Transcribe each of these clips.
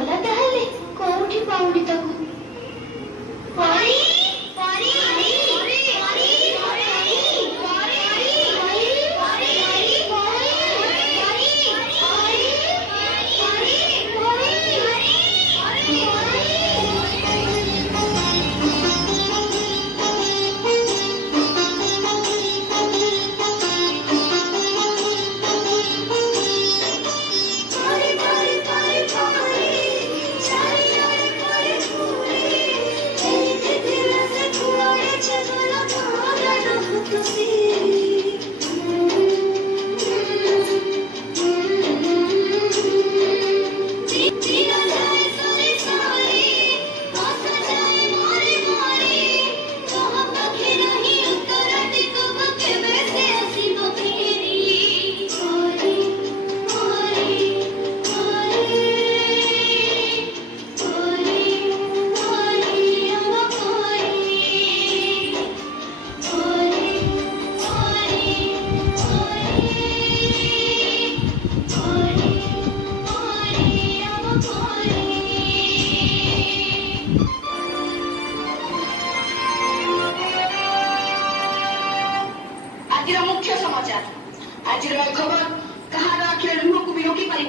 ଗଲା ତାହେଲେ କୋଉଠି ପାଉନି ତାକୁ। ପରି ପରି ପରି ପରି मुख्य समाचार आज खबर कहार आखिर लुह को भी रोकी पार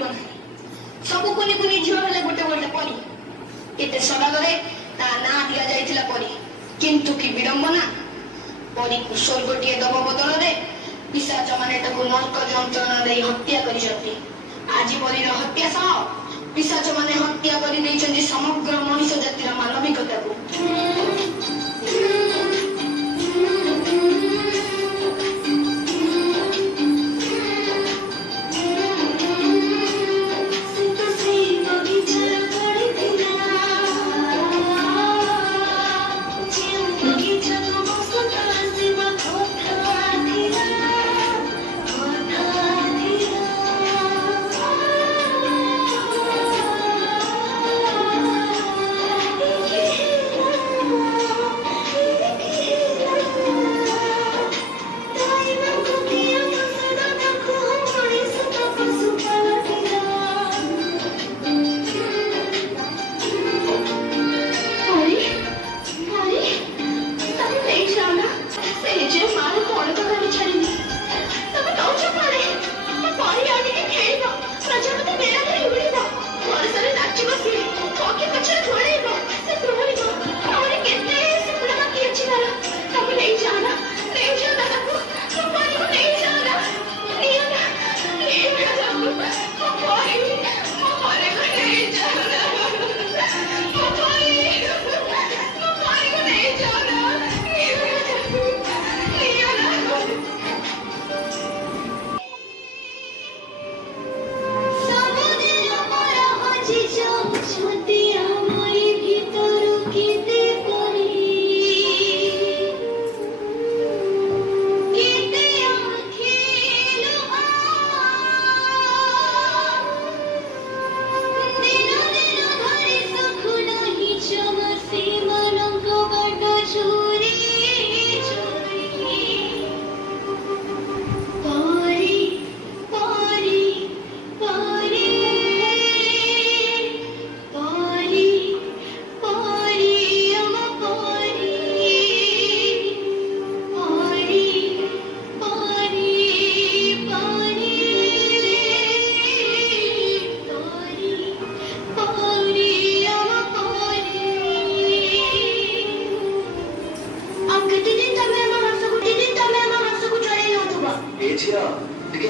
सब कुनि कुनि झील हेले गोटे गोटे परी केते सदागरे ता ना दिया जाइथिला परी किंतु की विडंबना परी को स्वर्गटीय दब बदल रे पिशाच माने ताको नरक यंत्रणा दे हत्या करिसथि। आज परी हत्या सह पिशाच माने हत्या करि दैछन्ति समग्र मनुष्य जातिर मानविकता को।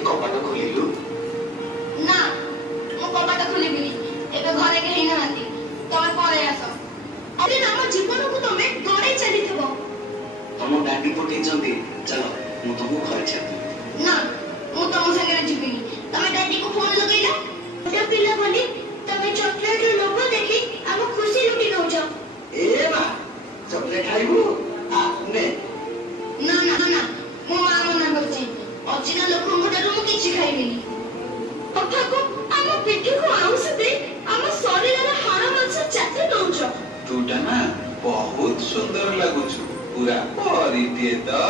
कपाट खोलिलु ना मो कपाट खोलिबिनी एबे घरे केही नांती तमे पळे आसो अरे नाम जीवन को तमे गडे चलितबो तम डाडी पठेई जंती चलो मु तुमको घर छाती ना मु तम संगे जिबिनी तमे डाडी को फोन लगैला ओटा पिला बोली तमे चॉकलेट रो लोगो देखि हम खुशी लुटी नउछ ए बा चॉकलेट खाइबु आ ने ना ना ना मो मा मना करछि अचिना लोकंगटारू मु किछि खाइबिनी कथाको हम पेटी को आउस दे हम शरीर रा हाड़ मांस चाटे नउछ तूटा ना बहुत सुंदर लागुछु पूरा परिते तो